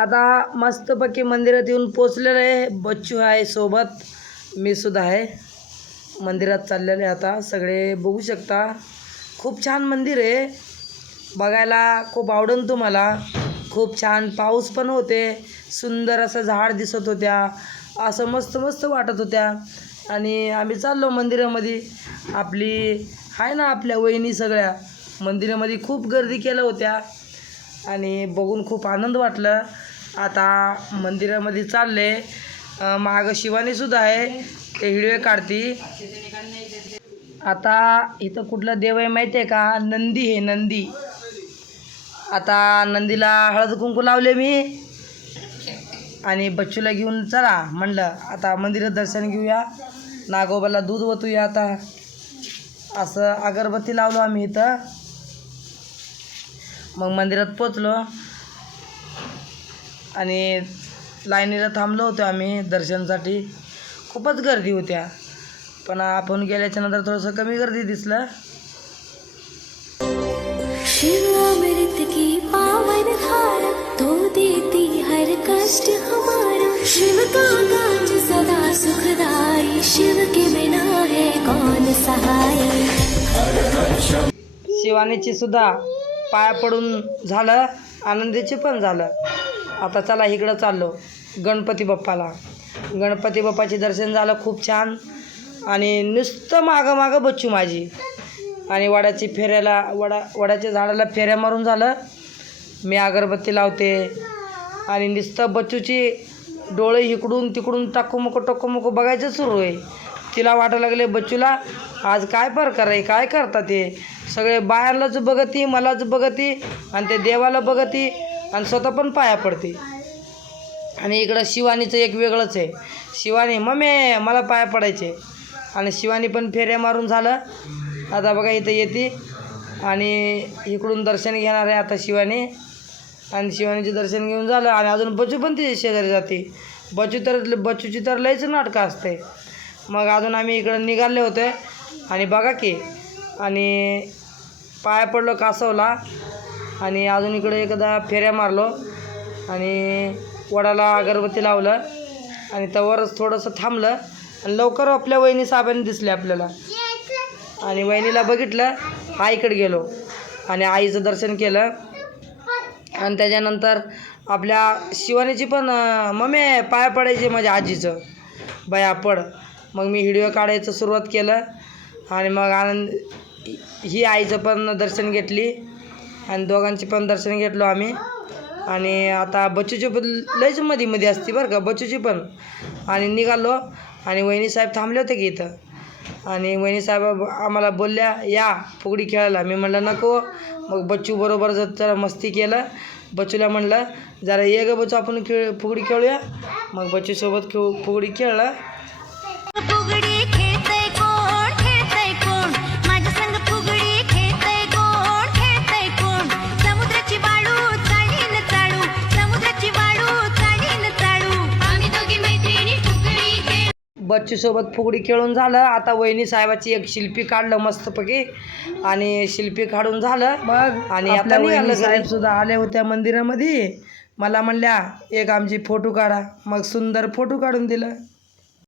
आता मस्तपैकी मंदिरात येऊन पोचलेलं आहे. बच्चू आहे सोबत. मी सुद्धा आहे. मंदिरात चाललेले आता. सगळे बघू शकता. खूप छान मंदिर आहे. बघायला खूप आवडेल तुम्हाला. खूप छान पाऊस पण होते. सुंदर असं झाड दिसत होत्या. असं मस्त मस्त वाटत होत्या. आणि आम्ही चाललो मंदिरामध्ये. आपली आहे ना आपल्या वहिनी सगळ्या. मंदिरामध्ये खूप गर्दी केल्या होत्या. आणि बघून खूप आनंद वाटलं. आता मंदिरामध्ये चालले. माग शिवानीसुद्धा आहे. ते हिडवे काढती. आता इथं कुठला देव आहे माहिती आहे का? नंदी आहे नंदी. आता नंदीला हळद कुंकू लावले मी. आणि बच्चूला घेऊन चला म्हणलं. आता मंदिरात दर्शन घेऊया. नागोबाला दूध ओतूया आता. असं अगरबत्ती लावलो आम्ही इथं. मग मंदिरात पोचलो. आणि लाईनीला थांबलो होतो आम्ही दर्शनासाठी. खूपच गर्दी होत्या. पण आपण गेल्याच्यानंतर थोडंसं कमी गर्दी दिसलं. शिव की पावन तो देती हर कष्ट हमारा. शिव का काज सदा सुखदाई शिव के शिवानीची सुद्धा पाया पडून झालं आनंदीची पण झालं. आता चला इकडं चाललो गणपती बाप्पाला. गणपती बाप्पाचे दर्शन झालं खूप छान. आणि नुसतं मागं मागं बच्चू माझी. आणि वडाची फेऱ्याला वडा वडाच्या झाडाला फेऱ्या मारून झालं. मी अगरबत्ती लावते. आणि नुसतं बच्चूची डोळे इकडून तिकडून टाकू मको टाकू मको बघायचं सुरू आहे. तिला वाटायला लागले बच्चूला आज काय प्रकार आहे काय करतात ते? सगळे बाहेरलाच बघती मलाच बघती आणि ते देवाला बघती आणि स्वतः पण पाया पडते. आणि इकडं शिवानीचं एक वेगळंच आहे. शिवानी मम्मे मला पाया पडायचे. आणि शिवानी पण फेऱ्या मारून झालं. आता बघा इथं येते. आणि इकडून दर्शन घेणार आहे आता शिवानी. आणि शिवानीचे दर्शन घेऊन झालं. आणि अजून बचू पण तिच्या शेजारी जाते. बचू तर बचूची तर लयच नाटकं असते. मग अजून आम्ही इकडं निघाले होते. आणि बघा की आणि पाया पडलो कासवला. आणि अजून इकडे एकदा फेऱ्या मारलो. आणि वडाला अगरबत्ती लावलं. आणि त्यावरच थोडंसं थांबलं. आणि लवकर आपल्या वहिनी साहेबांनी दिसले आपल्याला. आणि वहिनीला बघितलं आईकडे गेलो. आणि आईचं दर्शन केलं. आणि त्याच्यानंतर आपल्या शिवानीची पण मम्मी पाया पडायची माझ्या आजीचं. बया पड. मग मी व्हिडिओ काढायचं सुरुवात केलं आणि मग आनंद ही आईचं पण दर्शन घेतली आणि दोघांची पण दर्शन घेतलो आम्ही. आणि आता बच्चूची पण लयच मध्ये मध्ये असते बरं का बच्चूची पण. आणि निघालो आणि वहिनी साहेब थांबले होते की इथं. आणि वहिनी साहेब आम्हाला बोलल्या या फुगडी खेळायला. मी म्हणलं नको. मग बच्चू बरोबर जर जरा मस्ती केलं. बच्चूला म्हणलं जरा ये ग बच्चू आपण खेळ फुगडी खेळूया. मग बच्चूसोबत खेळ फुगडी खेळलं. बच्चूसोबत फुगडी खेळून झालं. आता वहिनी साहेबाची एक शिल्पी काढलं मस्तपैकी. आणि शिल्पी काढून झालं. मग आणि आता वहिनी साहेब सुद्धा आल्या होत्या मंदिरामध्ये. मला म्हणल्या एक आमची फोटो काढा. मग सुंदर फोटो काढून दिलं.